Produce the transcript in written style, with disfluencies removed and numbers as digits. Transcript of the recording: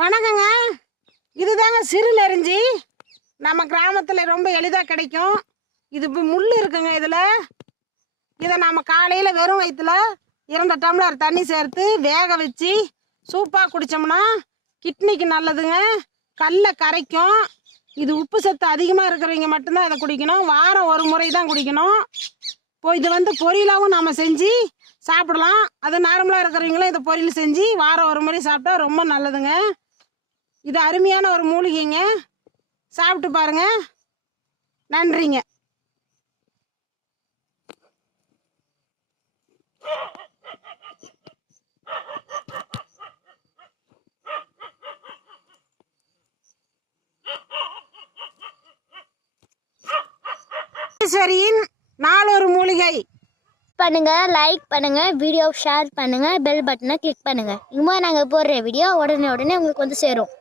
வணக்கங்க. இதுதாங்க சிறுநெருஞ்சி. நம்ம கிராமத்தில் ரொம்ப எளிதாக கிடைக்கும். இது இப்போ முள் இருக்குங்க. இதை நம்ம காலையில் வெறும் வயிற்றுல 2 டம்ளர் தண்ணி சேர்த்து வேக வச்சு சூப்பாக குடித்தோம்னா கிட்னிக்கு நல்லதுங்க. கல்லை கரைக்கும். இது உப்பு சத்து அதிகமாக இருக்கிறவங்க மட்டும்தான் இதை குடிக்கணும். வாரம் ஒரு முறை தான் குடிக்கணும். இது பொரியலாகவும் நம்ம செஞ்சு சாப்பிடலாம். அது நார்மலாக இருக்கிறவங்களும் இதை பொரியல் செஞ்சு வாரம் ஒரு முறை சாப்பிட்டா ரொம்ப நல்லதுங்க. இது அருமையான ஒரு மூலிகைங்க. சாப்பிட்டு பாருங்க. நன்றிங்க. ஈஸ்வரியின் நாளொரு மூலிகை. பண்ணுங்க, லைக் பண்ணுங்க, வீடியோ ஷேர் பண்ணுங்க, பெல் பட்டனை கிளிக் பண்ணுங்க. இனிமே நாங்கள் போடுற வீடியோ உடனே உங்களுக்கு வந்து சேரும்.